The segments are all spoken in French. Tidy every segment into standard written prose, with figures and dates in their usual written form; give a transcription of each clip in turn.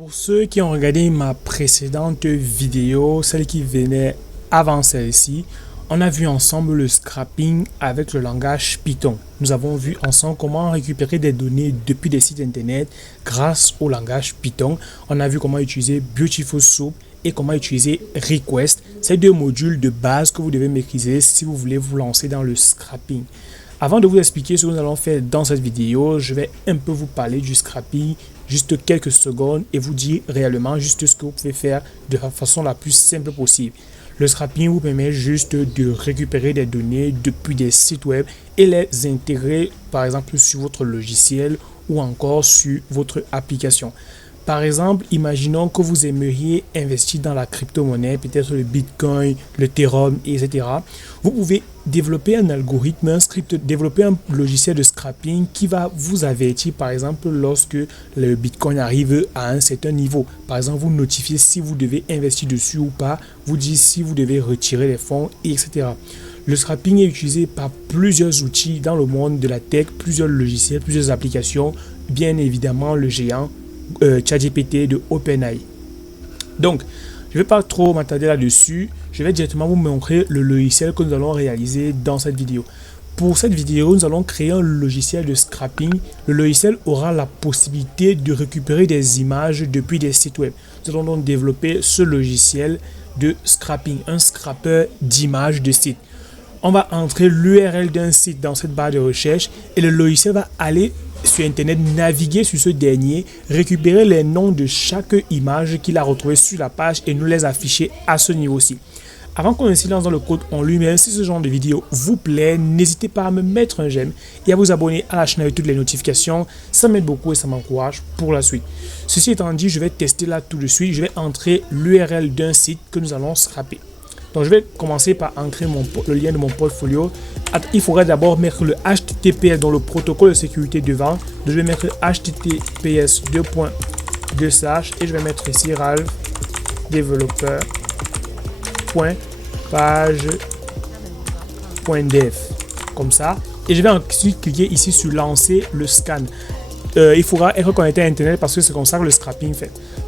Pour ceux qui ont regardé ma précédente vidéo, celle qui venait avant celle-ci, on a vu ensemble le scrapping avec le langage Python. Nous avons vu ensemble comment récupérer des données depuis des sites internet grâce au langage Python. On a vu comment utiliser Beautiful Soup et comment utiliser Request. Ces deux modules de base que vous devez maîtriser si vous voulez vous lancer dans le scrapping. Avant de vous expliquer ce que nous allons faire dans cette vidéo, je vais un peu vous parler du scrapping, juste quelques secondes, et vous dire réellement juste ce que vous pouvez faire de la façon la plus simple possible. Le scrapping vous permet juste de récupérer des données depuis des sites web et les intégrer par exemple sur votre logiciel ou encore sur votre application. Par exemple, imaginons que vous aimeriez investir dans la crypto-monnaie, peut-être le Bitcoin, le Ethereum, etc. Vous pouvez développer un algorithme, un script, développer un logiciel de scrapping qui va vous avertir, par exemple, lorsque le Bitcoin arrive à un certain niveau. Par exemple, vous notifiez si vous devez investir dessus ou pas, vous dites si vous devez retirer les fonds, etc. Le scrapping est utilisé par plusieurs outils dans le monde de la tech, plusieurs logiciels, plusieurs applications, bien évidemment le géant ChatGPT de OpenAI. Donc, je ne vais pas trop m'attarder là-dessus. Je vais directement vous montrer le logiciel que nous allons réaliser dans cette vidéo. Pour cette vidéo, nous allons créer un logiciel de scrapping. Le logiciel aura la possibilité de récupérer des images depuis des sites web. Nous allons donc développer ce logiciel de scrapping, un scrappeur d'images de sites. On va entrer l'URL d'un site dans cette barre de recherche et le logiciel va aller sur internet, naviguer sur ce dernier, récupérer les noms de chaque image qu'il a retrouvé sur la page et nous les afficher à ce niveau-ci. Avant qu'on se lance dans le code en lui-même, si ce genre de vidéo vous plaît, n'hésitez pas à me mettre un j'aime et à vous abonner à la chaîne avec toutes les notifications. Ça m'aide beaucoup et ça m'encourage pour la suite. Ceci étant dit, je vais tester là tout de suite. Je vais entrer l'URL d'un site que nous allons scraper. Donc, je vais commencer par entrer le lien de mon portfolio. Il faudrait d'abord mettre le HTTPS dans le protocole de sécurité devant. Donc, je vais mettre HTTPS 2.2/ et je vais mettre ici Ralph developer.page.dev comme ça. Et je vais ensuite cliquer ici sur lancer le scan. Il faudra être connecté à internet parce que c'est comme ça que le scrapping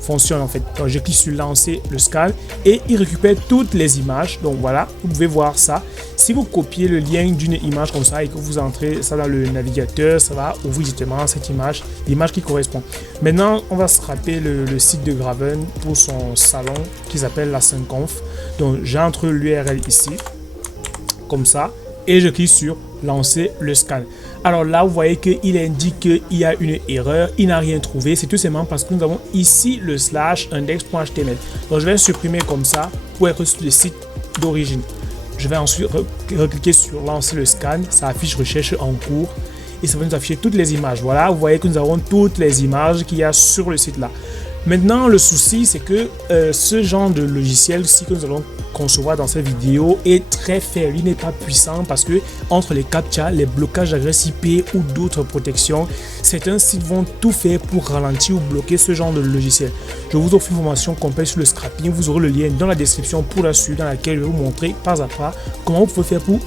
fonctionne en fait. Donc je clique sur lancer le scan et il récupère toutes les images. Donc voilà, vous pouvez voir ça. Si vous copiez le lien d'une image comme ça et que vous entrez ça dans le navigateur, ça va ouvrir justement cette image, l'image qui correspond. Maintenant, on va scraper le site de Graven pour son salon qui s'appelle la Synconf. Donc j'entre l'URL ici, comme ça, et je clique sur lancer le scan. Alors là, vous voyez qu'il indique qu'il y a une erreur, il n'a rien trouvé. C'est tout simplement parce que nous avons ici le /index.html. Donc je vais supprimer comme ça pour être sur le site d'origine. Je vais ensuite recliquer sur lancer le scan. Ça affiche recherche en cours et ça va nous afficher toutes les images. Voilà, vous voyez que nous avons toutes les images qu'il y a sur le site là. Maintenant, le souci, c'est que ce genre de logiciel-ci que nous allons concevoir dans cette vidéo est très faible. Il n'est pas puissant parce que entre les captcha, les blocages d'adresse IP ou d'autres protections, certains sites vont tout faire pour ralentir ou bloquer ce genre de logiciel. Je vous offre une formation complète sur le scrapping. Vous aurez le lien dans la description pour la suite dans laquelle je vais vous montrer pas à pas comment vous pouvez faire pour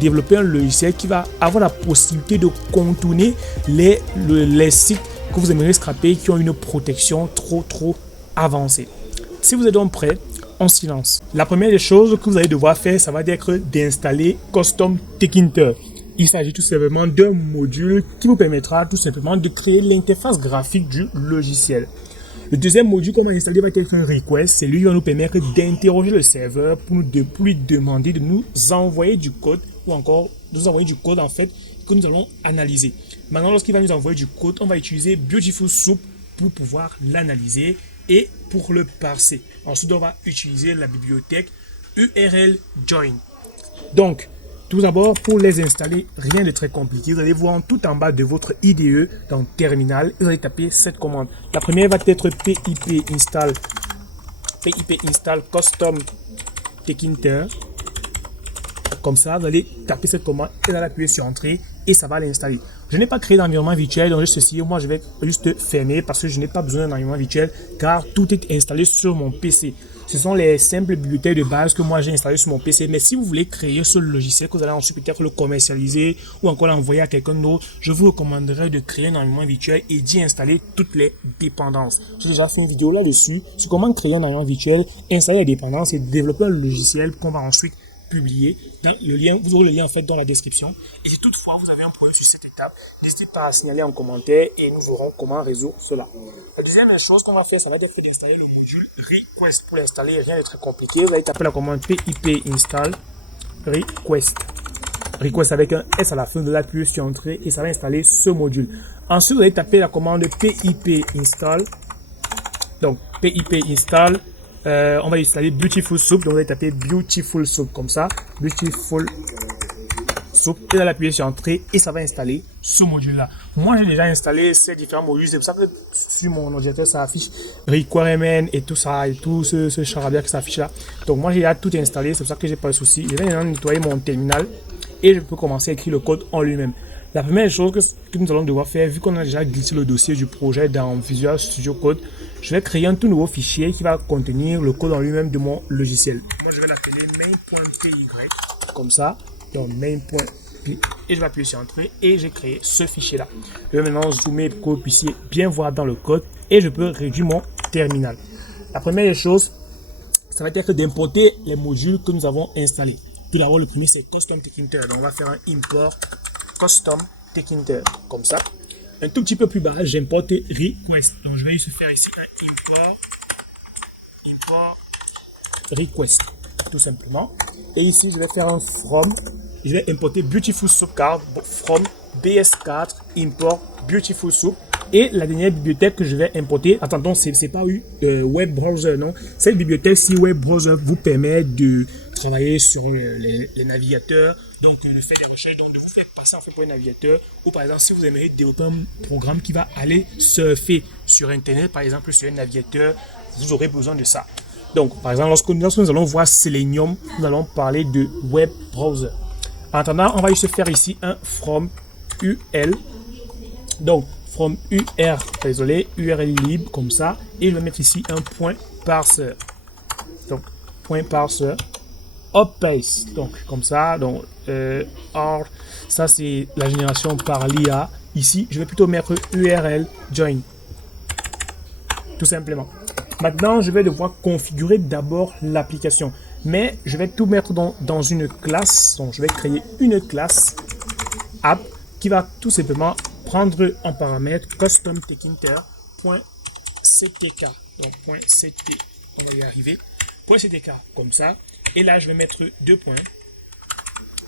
développer un logiciel qui va avoir la possibilité de contourner les sites que vous aimeriez scraper qui ont une protection trop avancée. Si vous êtes donc prêt, on s'y lance. La première des choses que vous allez devoir faire, ça va être d'installer Custom Tkinter. Il s'agit tout simplement d'un module qui vous permettra tout simplement de créer l'interface graphique du logiciel. Le deuxième module qu'on va installer va être un request. C'est lui qui va nous permettre d'interroger le serveur pour lui demander de nous envoyer du code ou encore de nous envoyer du code en fait que nous allons analyser. Maintenant, lorsqu'il va nous envoyer du code, on va utiliser Beautiful Soup pour pouvoir l'analyser et pour le parser. Ensuite, on va utiliser la bibliothèque URL Join. Donc, tout d'abord, pour les installer, rien de très compliqué. Vous allez voir tout en bas de votre IDE dans Terminal. Vous allez taper cette commande. La première va être pip install custom tkinter. Comme ça, vous allez taper cette commande et vous allez appuyer sur Entrée et ça va l'installer. Je n'ai pas créé d'environnement virtuel, donc ceci, moi je vais juste fermer parce que je n'ai pas besoin d'un environnement virtuel car tout est installé sur mon PC. ce sont les simples bibliothèques de base que moi j'ai installées sur mon PC. Mais si vous voulez créer ce logiciel, que vous allez ensuite peut-être le commercialiser ou encore l'envoyer à quelqu'un d'autre, je vous recommanderais de créer un environnement virtuel et d'y installer toutes les dépendances. J'ai déjà fait une vidéo là-dessus sur comment créer un environnement virtuel, installer les dépendances et développer un logiciel qu'on va ensuite publié. Dans le lien, vous aurez le lien en fait dans la description. Et si toutefois vous avez un problème sur cette étape, n'hésitez pas à signaler en commentaire et nous verrons comment résoudre cela. La deuxième chose qu'on va faire, ça va être d'installer le module request. Pour l'installer, rien de très compliqué. Vous allez taper la commande pip install request. Request avec un S à la fin, de l'appuyer sur entrée et ça va installer ce module. Ensuite, vous allez taper la commande pip install. Donc pip install. On va installer Beautiful Soup, donc on va taper Beautiful Soup comme ça, Beautiful Soup, et là l'appuyer sur entrée et ça va installer ce module là. Moi j'ai déjà installé ces différents modules, c'est pour ça que sur mon ordinateur ça affiche requirement et tout ça, et tout ce charabia qui s'affiche là. Donc moi j'ai déjà tout installé, c'est pour ça que j'ai pas de souci. Je vais maintenant nettoyer mon terminal et je peux commencer à écrire le code en lui-même. La première chose que nous allons devoir faire, vu qu'on a déjà glissé le dossier du projet dans Visual Studio Code, je vais créer un tout nouveau fichier qui va contenir le code en lui-même de mon logiciel. Moi, je vais l'appeler main.py, comme ça, donc main.py, et je vais appuyer sur Entrée, et j'ai créé ce fichier-là. Je vais maintenant zoomer pour que vous puissiez bien voir dans le code, et je peux réduire mon terminal. La première chose, ça va être d'importer les modules que nous avons installés. Tout d'abord, le premier, c'est Custom Tkinter. Donc, on va faire un import Custom Tkinter, comme ça. Un tout petit peu plus bas, j'importe request. Donc, je vais juste faire ici un import request, tout simplement. Et ici, je vais faire un from. Je vais importer Beautiful Soup card from BS4 import Beautiful Soup. Et la dernière bibliothèque que je vais importer, attention, c'est pas web browser, non. Cette bibliothèque-ci, web browser, vous permet de travailler sur les navigateurs, donc de faire des recherches, donc de vous faire passer en fait pour un navigateur, ou par exemple si vous aimeriez développer un programme qui va aller surfer sur internet, par exemple sur un navigateur, vous aurez besoin de ça. Donc par exemple lorsque nous allons voir Selenium, nous allons parler de web browser. En attendant, on va juste faire ici un from UL, donc from URL libre comme ça, et je vais mettre ici un point parseur, donc point parseur. Uppace, donc comme ça, donc or, ça c'est la génération par l'IA. Ici, je vais plutôt mettre URL join, tout simplement. Maintenant, je vais devoir configurer d'abord l'application, mais je vais tout mettre dans une classe. Donc, je vais créer une classe app qui va tout simplement prendre en paramètre custom tkinter.ctk. Donc, .ct, on va y arriver. .ctk, comme ça. Et là, je vais mettre deux points.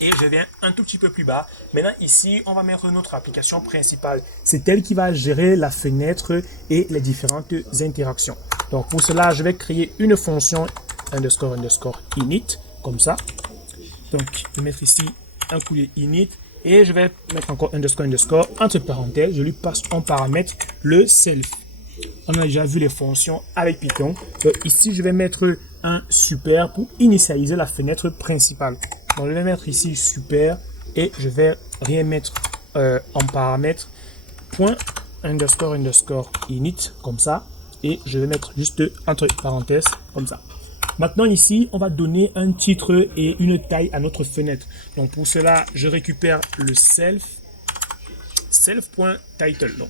Et je viens un tout petit peu plus bas. Maintenant, ici, on va mettre notre application principale. C'est elle qui va gérer la fenêtre et les différentes interactions. Donc, pour cela, je vais créer une fonction underscore init, comme ça. Donc, je vais mettre ici un courrier init. Et je vais mettre encore underscore, entre parenthèses, je lui passe en paramètre le self. On a déjà vu les fonctions avec Python. Donc, ici, je vais mettre un super pour initialiser la fenêtre principale. Donc, je vais mettre ici super et je vais rien mettre en paramètre point underscore init comme ça, et je vais mettre juste entre parenthèses comme ça. Maintenant ici, on va donner un titre et une taille à notre fenêtre. Donc pour cela, je récupère le self.title. Donc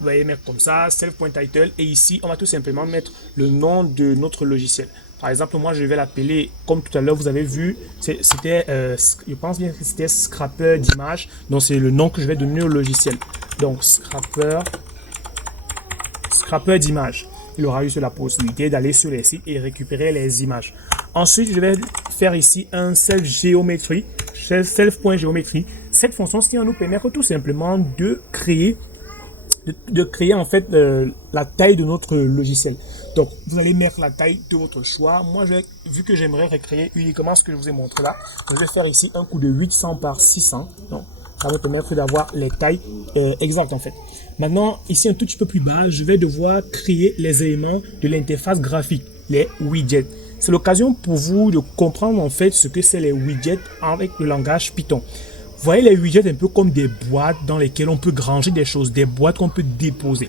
vous allez mettre comme ça, self.title, et ici, on va tout simplement mettre le nom de notre logiciel. Par exemple, moi, je vais l'appeler, comme tout à l'heure, vous avez vu, c'était, je pense bien que c'était Scrapper d'image. Donc, c'est le nom que je vais donner au logiciel. Donc, Scrapper d'image. Il aura eu la possibilité d'aller sur les sites et récupérer les images. Ensuite, je vais faire ici un self-géométrie, self.géométrie. Cette fonction, ce qui va nous permettre tout simplement de créer en fait la taille de notre logiciel. Donc vous allez mettre la taille de votre choix. Moi, vu que j'aimerais recréer uniquement ce que je vous ai montré là, je vais faire ici un coup de 800 par 600. Donc ça va me permettre d'avoir les tailles exactes en fait. Maintenant, ici un tout petit peu plus bas, je vais devoir créer les éléments de l'interface graphique, les widgets. C'est l'occasion pour vous de comprendre en fait ce que c'est les widgets avec le langage Python. Vous voyez les widgets un peu comme des boîtes dans lesquelles on peut granger des choses, des boîtes qu'on peut déposer.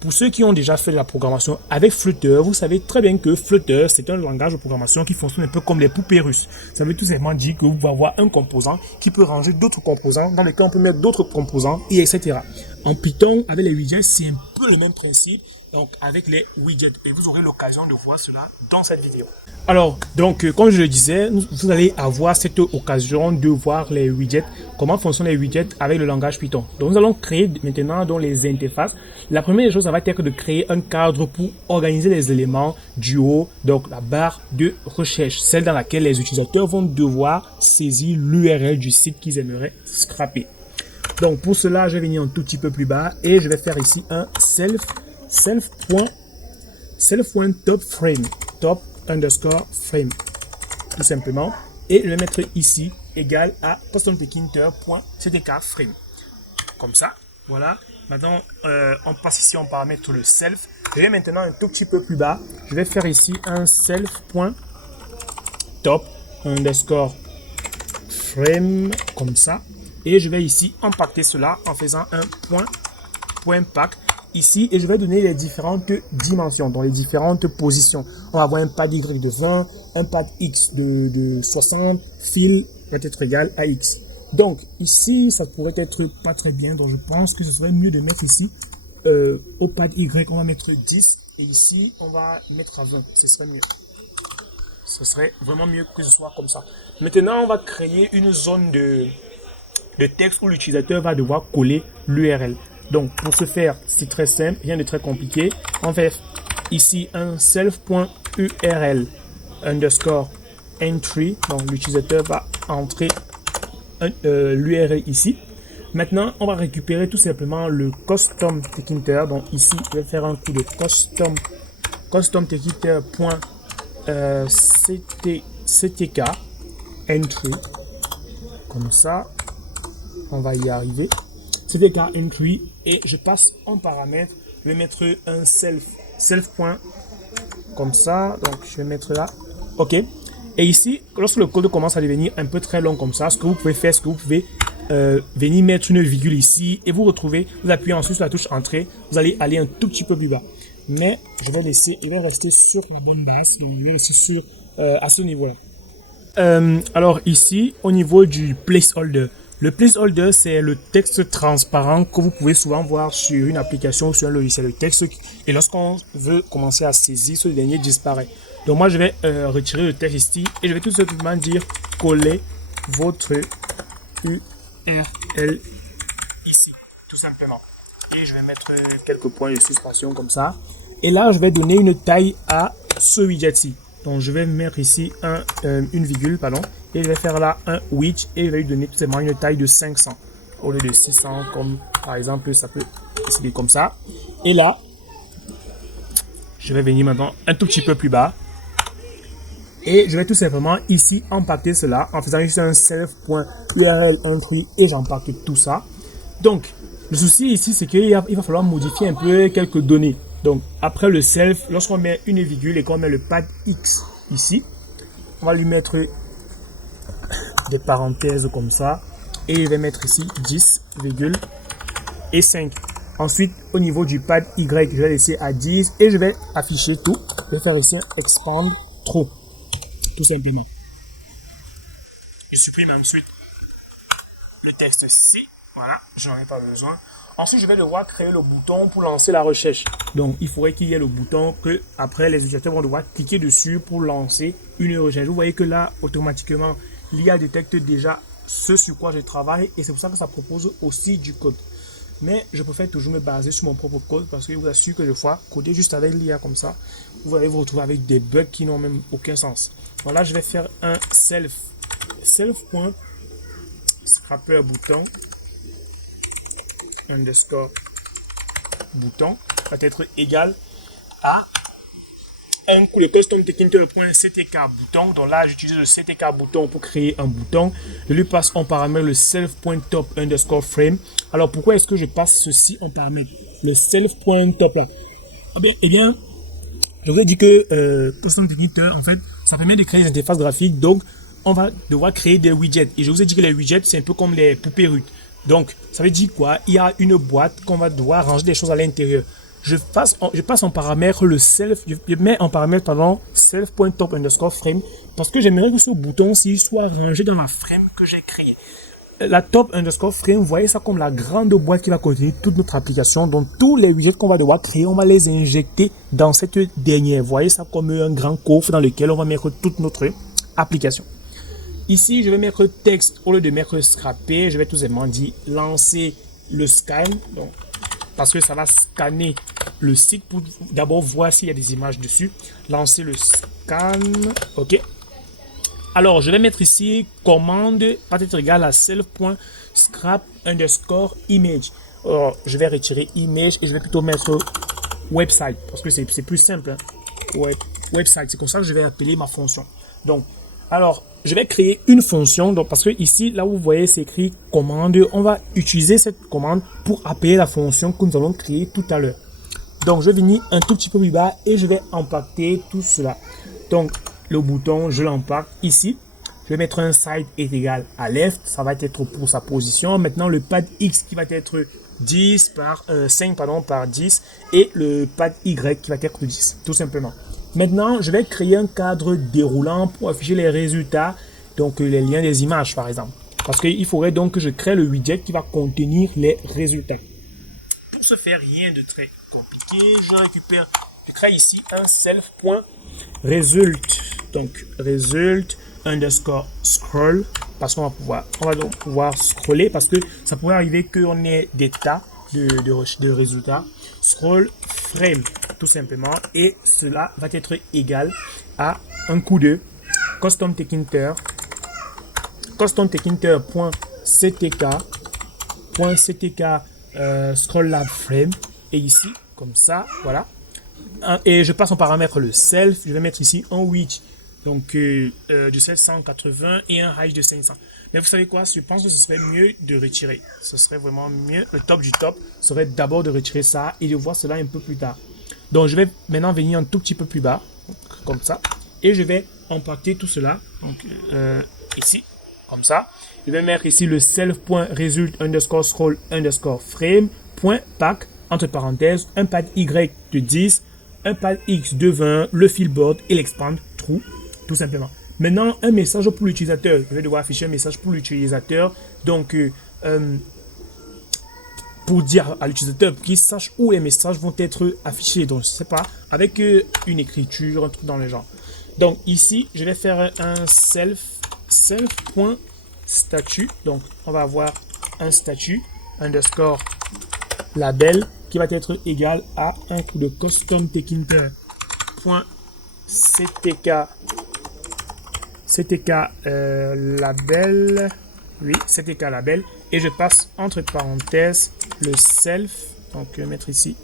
Pour ceux qui ont déjà fait de la programmation avec Flutter, vous savez très bien que Flutter, c'est un langage de programmation qui fonctionne un peu comme les poupées russes. Ça veut tout simplement dire que vous pouvez avoir un composant qui peut ranger d'autres composants, dans lesquels on peut mettre d'autres composants, et etc. En Python, avec les widgets, c'est un peu le même principe, donc avec les widgets. Et vous aurez l'occasion de voir cela dans cette vidéo. Alors, donc, comme je le disais, vous allez avoir cette occasion de voir les widgets, comment fonctionnent les widgets avec le langage Python. Donc, nous allons créer maintenant dans les interfaces. La première chose, ça va être de créer un cadre pour organiser les éléments du haut, donc la barre de recherche, celle dans laquelle les utilisateurs vont devoir saisir l'URL du site qu'ils aimeraient scraper. Donc, pour cela, je vais venir un tout petit peu plus bas et je vais faire ici un self.top frame, top underscore frame, tout simplement. Et je vais mettre ici égal à customtkinter.ctk frame. Comme ça, voilà. Maintenant, on passe ici en paramètre le self. Je vais maintenant un tout petit peu plus bas. Je vais faire ici un self.top underscore frame, comme ça. Et je vais ici impacter cela en faisant un point pack ici et je vais donner les différentes dimensions, dans les différentes positions. On va avoir un pad Y de 20, un pad X de 60, fil va être égal à X. Donc ici, ça pourrait être pas très bien, donc je pense que ce serait mieux de mettre ici au pad Y, on va mettre 10 et ici, on va mettre à 20, ce serait mieux. Ce serait vraiment mieux que ce soit comme ça. Maintenant, on va créer une zone de texte où l'utilisateur va devoir coller l'URL. Donc, pour ce faire, c'est très simple, rien de très compliqué. On fait ici un self.url underscore entry. Donc, l'utilisateur va entrer l'URL ici. Maintenant, on va récupérer tout simplement le custom tkinter. Donc, ici, je vais faire un coup de custom tkinter.ctk entry. Comme ça. On va y arriver. CTK entry et je passe en paramètre. Je vais mettre un self point comme ça. Donc je vais mettre là. OK. Et ici, lorsque le code commence à devenir un peu très long comme ça, ce que vous pouvez faire, ce que vous pouvez venir mettre une virgule ici et vous retrouvez, vous appuyez ensuite sur la touche entrée, vous allez aller un tout petit peu plus bas. Mais je vais rester sur la bonne base. Donc je vais rester sur à ce niveau-là. Alors ici, au niveau du placeholder. Le placeholder, c'est le texte transparent que vous pouvez souvent voir sur une application ou sur un logiciel. Le texte, et lorsqu'on veut commencer à saisir, ce dernier disparaît. Donc moi, je vais retirer le texte ici et je vais tout simplement dire coller votre URL ici, tout simplement. Et je vais mettre quelques points de suspension comme ça. Et là, je vais donner une taille à ce widget-ci. Donc je vais mettre ici une virgule, pardon, et je vais faire là un widget et je vais lui donner tout simplement une taille de 500 au lieu de 600 comme par exemple ça peut décider comme ça. Et là, je vais venir maintenant un tout petit peu plus bas et je vais tout simplement ici impacter cela en faisant ici un self.url entry et j'impacte tout ça. Donc le souci ici c'est qu'il va falloir modifier un peu quelques données. Donc, après le self, lorsqu'on met une virgule et qu'on met le pad X ici, on va lui mettre des parenthèses comme ça. Et je vais mettre ici 10, et 5. Ensuite, au niveau du pad Y, je vais laisser à 10 et je vais afficher tout. Je vais faire ici un expand trop, tout simplement. Je supprime ensuite le texte C. Voilà, je n'en ai pas besoin. Ensuite, je vais devoir créer le bouton pour lancer la recherche. Donc, il faudrait qu'il y ait le bouton que après les utilisateurs vont devoir cliquer dessus pour lancer une recherche. Vous voyez que là, automatiquement, l'IA détecte déjà ce sur quoi je travaille et c'est pour ça que ça propose aussi du code. Mais je préfère toujours me baser sur mon propre code parce que je vous assure que des fois, coder juste avec l'IA comme ça, vous allez vous retrouver avec des bugs qui n'ont même aucun sens. Voilà, je vais faire un self.scrapper bouton underscore bouton va être égal à un coup de custom tkinter.ctk bouton. Donc là, j'utilise le ctk bouton pour créer un bouton. Je lui passe en paramètre le self.top underscore frame. Alors pourquoi est-ce que je passe ceci en paramètre? Le self.top là. Eh bien, je vous ai dit que custom tkinter, en fait, ça permet de créer des interfaces graphiques. Donc, on va devoir créer des widgets. Et je vous ai dit que les widgets, c'est un peu comme les poupées russes. Donc, ça veut dire quoi? Il y a une boîte qu'on va devoir ranger des choses à l'intérieur. je passe en paramètre le self, je mets en paramètre pardon, self.top underscore frame parce que j'aimerais que ce bouton-ci soit rangé dans la frame que j'ai créée. La top underscore frame, vous voyez ça comme la grande boîte qui va contenir toute notre application. Donc tous les widgets qu'on va devoir créer, on va les injecter dans cette dernière. Vous voyez ça comme un grand coffre dans lequel on va mettre toute notre application. Ici, je vais mettre texte au lieu de mettre scraper. Je vais tout simplement dire lancer le scan. Donc, parce que ça va scanner le site pour d'abord voir s'il y a des images dessus. Lancer le scan. OK. Alors, je vais mettre ici commande peut-être égale à self.scrap underscore image. Alors, je vais retirer image et je vais plutôt mettre website parce que c'est plus simple. Hein. Website, c'est comme ça que je vais appeler ma fonction. Donc, alors, je vais créer une fonction. Donc, parce que ici, là où vous voyez, c'est écrit commande. On va utiliser cette commande pour appeler la fonction que nous allons créer tout à l'heure. Donc, je vais venir un tout petit peu plus bas et je vais impacter tout cela. Donc, le bouton, je l'impacte ici. Je vais mettre un side est égal à left. Ça va être pour sa position. Maintenant, le pad X qui va être 10 par 5 par 10 et le pad Y qui va être 10, tout simplement. Maintenant, je vais créer un cadre déroulant pour afficher les résultats, donc les liens des images par exemple. Parce qu'il faudrait donc que je crée le widget qui va contenir les résultats. Pour ce faire, rien de très compliqué, je crée ici un self.result. Donc, result underscore scroll, parce qu'on va donc pouvoir scroller, parce que ça pourrait arriver qu'on ait des tas de résultats. Scroll frame, tout simplement, et cela va être égal à un coup de custom tekinter scroll lab frame, et ici comme ça, voilà. Et je passe en paramètre le self. Je vais mettre ici un width donc de 780 et un height de 500. Mais vous savez quoi, je pense que ce serait mieux de retirer. Ce serait vraiment mieux. Le top du top serait d'abord de retirer ça et de voir cela un peu plus tard. Donc je vais maintenant venir un tout petit peu plus bas, comme ça, et je vais impacter tout cela. Donc ici, comme ça. Je vais mettre ici le self.result underscore scroll underscore frame point pack entre parenthèses un pad Y de 10, un pad X de 20, le fillboard et l'expand true, tout simplement. Maintenant, un message pour l'utilisateur. Je vais devoir afficher un message pour l'utilisateur. Donc, pour dire à l'utilisateur qu'il sache où les messages vont être affichés. Donc, je sais pas, avec une écriture, un truc dans le genre. Donc, ici, je vais faire un self.statut. Donc, on va avoir un statut underscore label qui va être égal à un coup de custom tekinter.ctk label, oui, ctk label, et je passe entre parenthèses le self, donc je vais mettre ici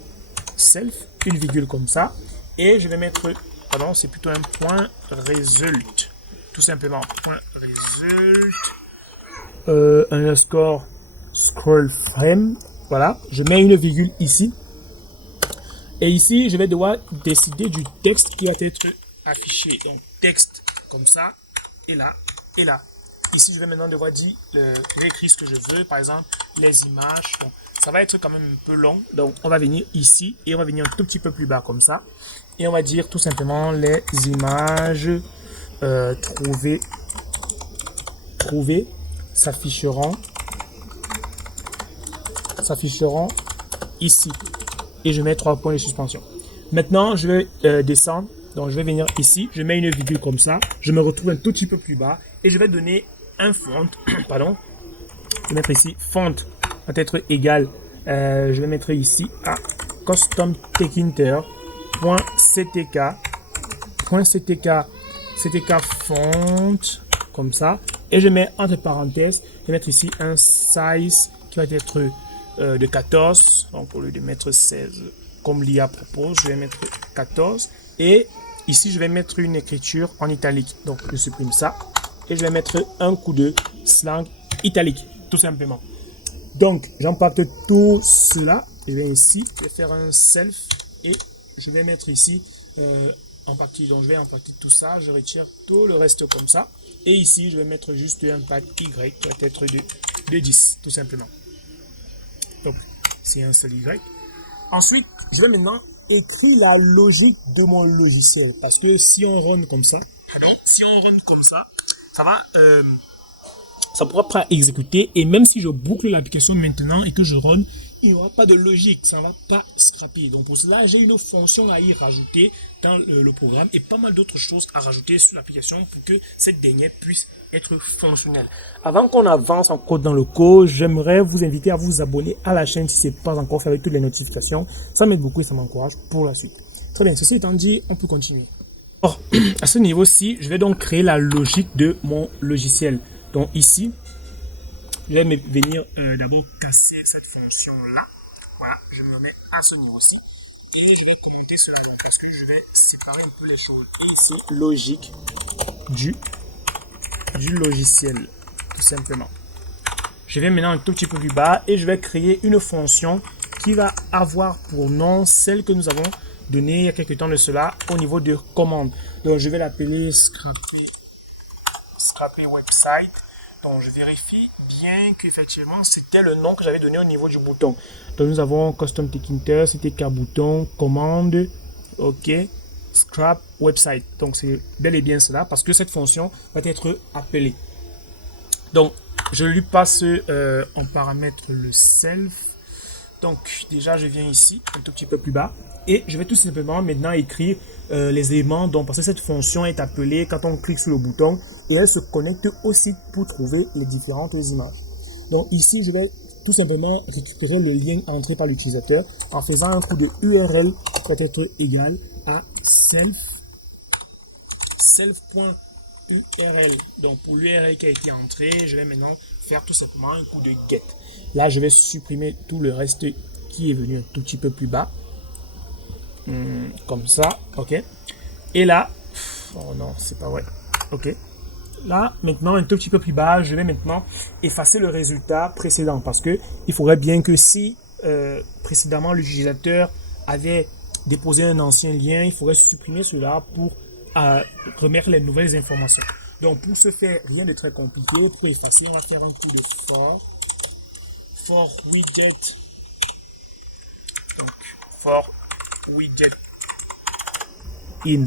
self, une virgule comme ça, et je vais mettre, pardon, c'est plutôt un point result, tout simplement, point result, underscore scroll frame. Voilà, je mets une virgule ici. Et ici, je vais devoir décider du texte qui va être affiché. Donc, texte comme ça, et là, et là. Ici, je vais maintenant devoir dire, réécrire ce que je veux. Par exemple, les images. Bon, ça va être quand même un peu long. Donc, on va venir ici et on va venir un tout petit peu plus bas comme ça. Et on va dire tout simplement les images trouvées s'afficheront ici. Et je mets 3 points de suspension. Maintenant, je vais descendre. Donc, je vais venir ici. Je mets une virgule comme ça. Je me retrouve un tout petit peu plus bas. Et je vais donner un font. Pardon. Je vais mettre ici font va être égal. Je vais mettre ici à custom tekinter.ctk font comme ça. Et je mets entre parenthèses. Je vais mettre ici un size qui va être de 14, donc au lieu de mettre 16 comme l'IA propose, je vais mettre 14 et ici je vais mettre une écriture en italique, donc je supprime ça et je vais mettre un coup de slang italique, tout simplement. Donc j'impacte tout cela, et bien ici je vais faire un self et je vais mettre ici en partie, donc je vais impacter tout ça, je retire tout le reste comme ça et ici je vais mettre juste un pad Y qui va être de 10, tout simplement. Donc, c'est un seul Y. Ensuite, je vais maintenant écrire la logique de mon logiciel. Parce que si on run comme ça, ça va, ça ne pourra pas exécuter. Et même si je boucle l'application maintenant et que je run, il n'y aura pas de logique, ça ne va pas scraper. Donc pour cela, j'ai une fonction à y rajouter dans le programme et pas mal d'autres choses à rajouter sur l'application pour que cette dernière puisse être fonctionnelle. Avant qu'on avance en code dans le code, j'aimerais vous inviter à vous abonner à la chaîne si ce n'est pas encore fait avec toutes les notifications. Ça m'aide beaucoup et ça m'encourage pour la suite. Très bien, ceci étant dit, on peut continuer. Or, à ce niveau-ci, je vais donc créer la logique de mon logiciel. Donc ici, je vais venir d'abord casser cette fonction-là. Voilà, je me mets à ce niveau-ci. Et je vais commenter cela donc, parce que je vais séparer un peu les choses. Et ici, logique du logiciel, tout simplement. Je vais maintenant un tout petit peu plus bas et je vais créer une fonction qui va avoir pour nom celle que nous avons donnée il y a quelques temps de cela au niveau de commande. Donc, je vais l'appeler scraper website. Donc, je vérifie bien qu'effectivement, c'était le nom que j'avais donné au niveau du bouton. Donc, nous avons Custom Tkinter, c'était bouton, commande, OK, scrap website. Donc, c'est bel et bien cela parce que cette fonction va être appelée. Donc, je lui passe en paramètre le self. Donc, déjà, je viens ici, un tout petit peu plus bas. Et je vais tout simplement maintenant écrire les éléments dont, parce que cette fonction est appelée quand on clique sur le bouton et elle se connecte au site pour trouver les différentes images. Donc ici, je vais tout simplement récupérer les liens entrés par l'utilisateur en faisant un coup de URL qui va être égal à self.url. Donc pour l'URL qui a été entré, je vais maintenant faire tout simplement un coup de get. Là, je vais supprimer tout le reste qui est venu un tout petit peu plus bas. Comme ça, ok. Et là, oh non, c'est pas vrai. Ok. Là, maintenant, un tout petit peu plus bas, je vais maintenant effacer le résultat précédent parce que il faudrait bien que si précédemment l'utilisateur avait déposé un ancien lien, il faudrait supprimer cela pour remettre les nouvelles informations. Donc, pour ce faire, rien de très compliqué. Pour effacer, on va faire un coup de for widget. Donc, for widget in.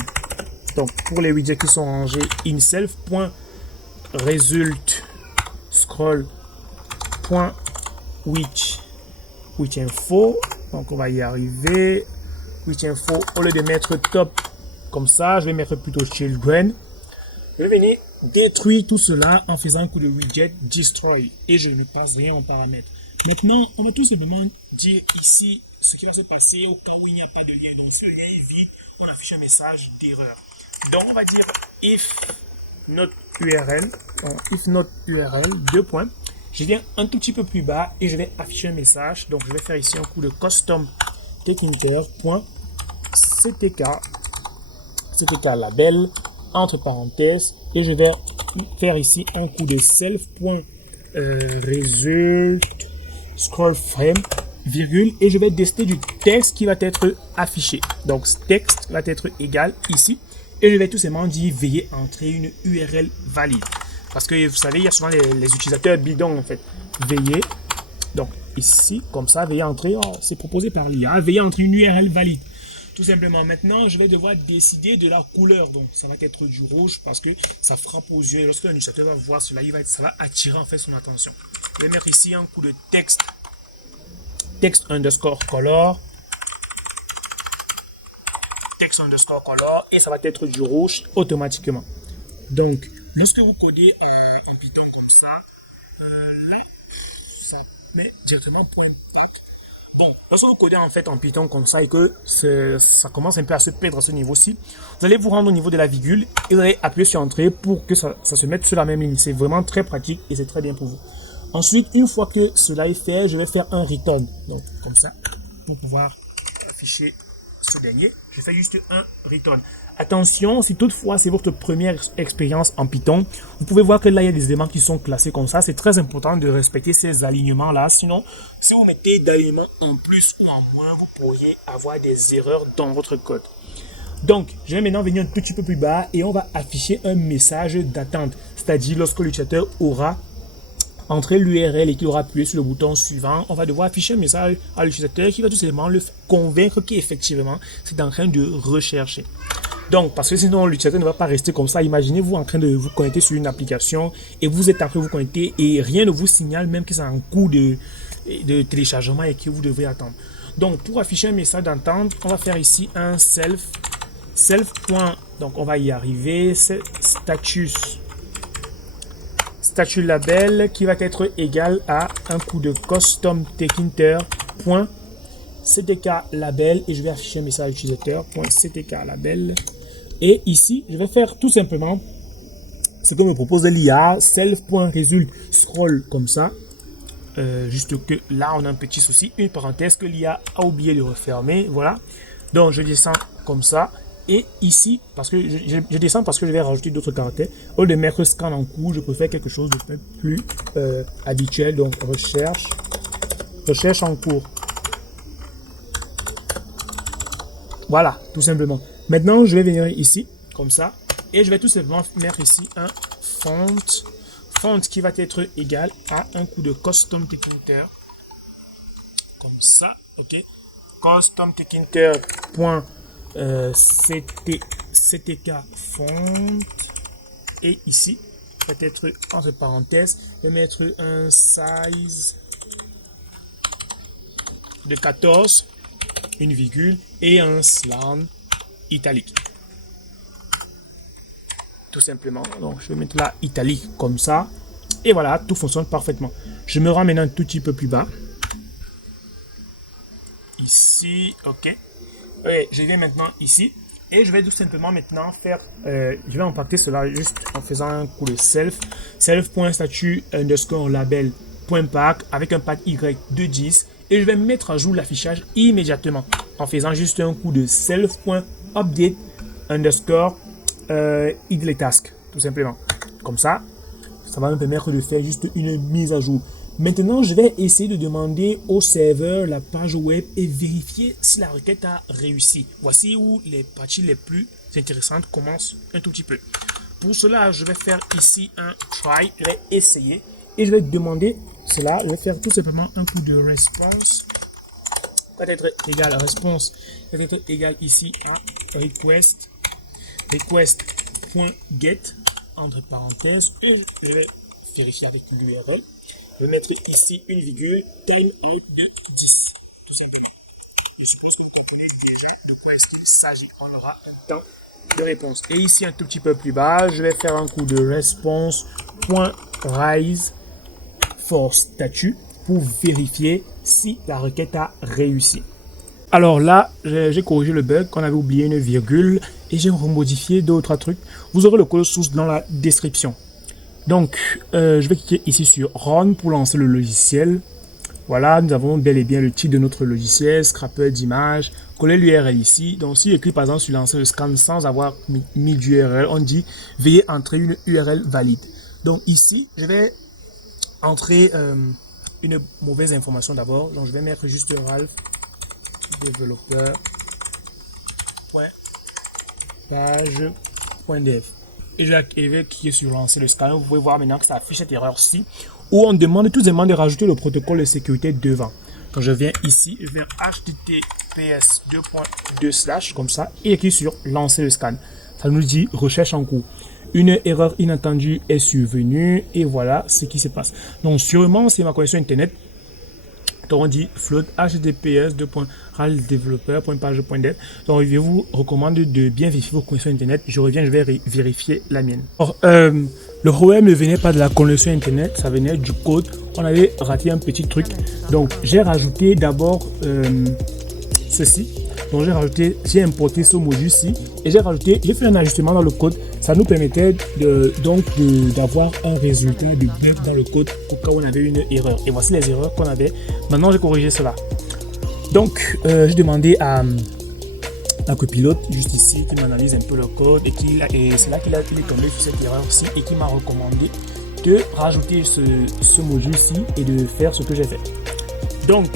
Donc pour les widgets qui sont rangés in self.result scroll .which info. Donc on va y arriver. Which info, au lieu de mettre top comme ça, je vais mettre plutôt children. Je vais venir détruire tout cela en faisant un coup de widget destroy et je ne passe rien en paramètres. Maintenant, on va tout simplement dire ici ce qui va se passer au cas où il n'y a pas de lien. Donc, si le lien est vide, on affiche un message d'erreur. Donc, on va dire if not URL, deux points. Je viens un tout petit peu plus bas et je vais afficher un message. Donc, je vais faire ici un coup de custom tkinter.ctk label entre parenthèses et je vais faire ici un coup de self.result scroll frame virgule et je vais décider du texte qui va être affiché. Donc ce texte va être égal ici et je vais tout simplement dire veuillez entrer une URL valide parce que vous savez il y a souvent les utilisateurs bidons en fait. Veuillez donc ici comme ça veuillez entrer, c'est proposé par l'IA, veuillez entrer une URL valide. Tout simplement, maintenant, je vais devoir décider de la couleur. Donc, ça va être du rouge parce que ça frappe aux yeux. Et lorsque l'utilisateur va voir cela, ça va attirer en fait son attention. Je vais mettre ici un coup de texte underscore color. Text underscore color. Et ça va être du rouge automatiquement. Donc, lorsque vous codez en Python comme ça, là, ça met directement point back. Bon, lorsque vous codez en fait en Python comme ça et que ça commence un peu à se perdre à ce niveau-ci, vous allez vous rendre au niveau de la virgule et vous allez appuyer sur Entrée pour que ça se mette sur la même ligne. C'est vraiment très pratique et c'est très bien pour vous. Ensuite, une fois que cela est fait, je vais faire un return. Donc, comme ça, pour pouvoir afficher ce dernier, je fais juste un return. Attention, si toutefois c'est votre première expérience en Python, vous pouvez voir que là il y a des éléments qui sont classés comme ça. C'est très important de respecter ces alignements là. Sinon, si vous mettez d'alignements en plus ou en moins, vous pourriez avoir des erreurs dans votre code. Donc, je vais maintenant venir un petit peu plus bas et on va afficher un message d'attente. C'est-à-dire lorsque l'utilisateur aura entrer l'URL et qu'il aura appuyé sur le bouton suivant, on va devoir afficher un message à l'utilisateur qui va tout simplement le convaincre qu'effectivement, c'est en train de rechercher. Donc, parce que sinon, l'utilisateur ne va pas rester comme ça. Imaginez-vous en train de vous connecter sur une application et vous êtes en train de vous connecter et rien ne vous signale même que c'est en cours de téléchargement et que vous devez attendre. Donc, pour afficher un message d'entente, on va faire ici un self. Donc, on va y arriver. Statut label qui va être égal à un coup de custom ctk label et je vais afficher un message utilisateur .ctk label. Et ici, je vais faire tout simplement ce que me propose l'IA, self.result scroll comme ça. Juste que là, on a un petit souci, une parenthèse que l'IA a oublié de refermer. Voilà. Donc, je descends comme ça. Et ici, parce que je descends parce que je vais rajouter d'autres caractères. Au lieu de mettre scan en cours, je préfère quelque chose de plus habituel. Donc, recherche en cours. Voilà, tout simplement. Maintenant, je vais venir ici, comme ça, et je vais tout simplement mettre ici un font qui va être égal à un coup de custom tkinter, comme ça, ok. Custom tkinter .ctk font, et ici, va être entre parenthèses, je vais mettre un size de 14, une virgule et un slam italique. Tout simplement. Donc, je vais mettre là italique comme ça. Et voilà, tout fonctionne parfaitement. Je me rends maintenant un tout petit peu plus bas. Ici, ok. Et je viens maintenant ici. Et je vais tout simplement maintenant faire... je vais impacter cela juste en faisant un coup de self.statut underscore label.pack avec un pack Y de 10. Et je vais mettre à jour l'affichage immédiatement en faisant juste un coup de self.update underscore idle task, tout simplement. Comme ça, ça va me permettre de faire juste une mise à jour. Maintenant, je vais essayer de demander au serveur la page web et vérifier si la requête a réussi. Voici où les parties les plus intéressantes commencent un tout petit peu. Pour cela, je vais faire ici un try, je vais essayer et je vais demander cela. Je vais faire tout simplement un coup de response. Va être égal à response, va être égal ici à request.get entre parenthèses et je vais vérifier avec l'URL. Je vais mettre ici une virgule timeout de 10 tout simplement. Je suppose que vous comprenez déjà de quoi est-ce qu'il s'agit. On aura un temps de réponse. Et ici un tout petit peu plus bas, je vais faire un coup de response.rise for statut pour vérifier si la requête a réussi. Alors là, j'ai corrigé le bug, qu'on avait oublié une virgule et j'ai remodifié d'autres trucs. Vous aurez le code source dans la description. Donc, je vais cliquer ici sur Run pour lancer le logiciel. Voilà, nous avons bel et bien le titre de notre logiciel, scrapper d'image, coller l'URL ici. Donc, si écrit par exemple sur lancer le scan sans avoir mis d'URL, on dit veuillez entrer une URL valide. Donc ici, je vais entrer une mauvaise information d'abord. Donc, je vais mettre juste Ralph développeur page.dev et je vais cliquer sur lancer le scanner. Vous pouvez voir maintenant que ça affiche cette erreur-ci où on demande tout simplement de rajouter le protocole de sécurité devant. Donc je viens ici, je viens https :// comme ça et clique sur lancer le scan. Ça nous dit recherche en cours. Une erreur inattendue est survenue et voilà ce qui se passe. Donc sûrement c'est ma connexion internet. Donc on dit float https ://raldeveloper.page.dev. Donc je vous recommande de bien vérifier vos connexions internet. Je reviens, je vais vérifier la mienne. Alors, le problème ne venait pas de la connexion internet, ça venait du code. On avait raté un petit truc. Donc j'ai rajouté d'abord ceci. Donc j'ai importé ce module-ci et j'ai fait un ajustement dans le code. Ça nous permettait d'avoir un résultat de bug dans le code quand on avait une erreur. Et voici les erreurs qu'on avait. Maintenant, j'ai corrigé cela. Donc, j'ai demandé à un copilote juste ici qui m'analyse un peu le code et c'est là qu'il est tombé sur cette erreur-ci et qui m'a recommandé de rajouter ce module-ci et de faire ce que j'ai fait. Donc,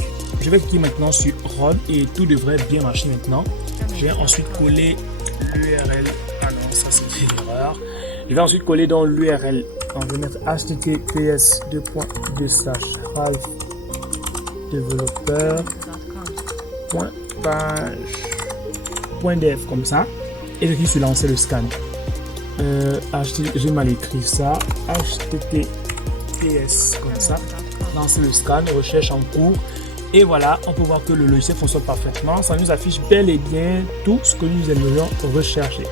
je vais cliquer maintenant sur Run et tout devrait bien marcher maintenant. Je vais ensuite coller l'URL. Ah non, ça c'était une erreur. Je vais ensuite coller dans l'URL on va mettre https://developer.page.dev comme ça. Et je clique sur lancer le scan. J'ai mal écrit ça. https comme ça. Lancer le scan, recherche en cours. Et voilà, on peut voir que le logiciel fonctionne parfaitement. Ça nous affiche bel et bien tout ce que nous aimerions rechercher.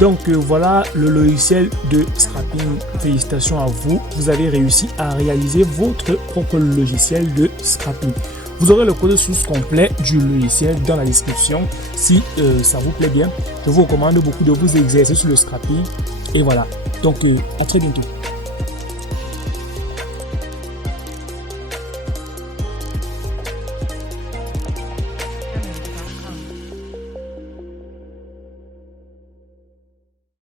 Donc voilà le logiciel de scrapping. Félicitations à vous. Vous avez réussi à réaliser votre propre logiciel de scrapping. Vous aurez le code source complet du logiciel dans la description. Si ça vous plaît bien, je vous recommande beaucoup de vous exercer sur le scrapping. Et voilà. Donc à très bientôt.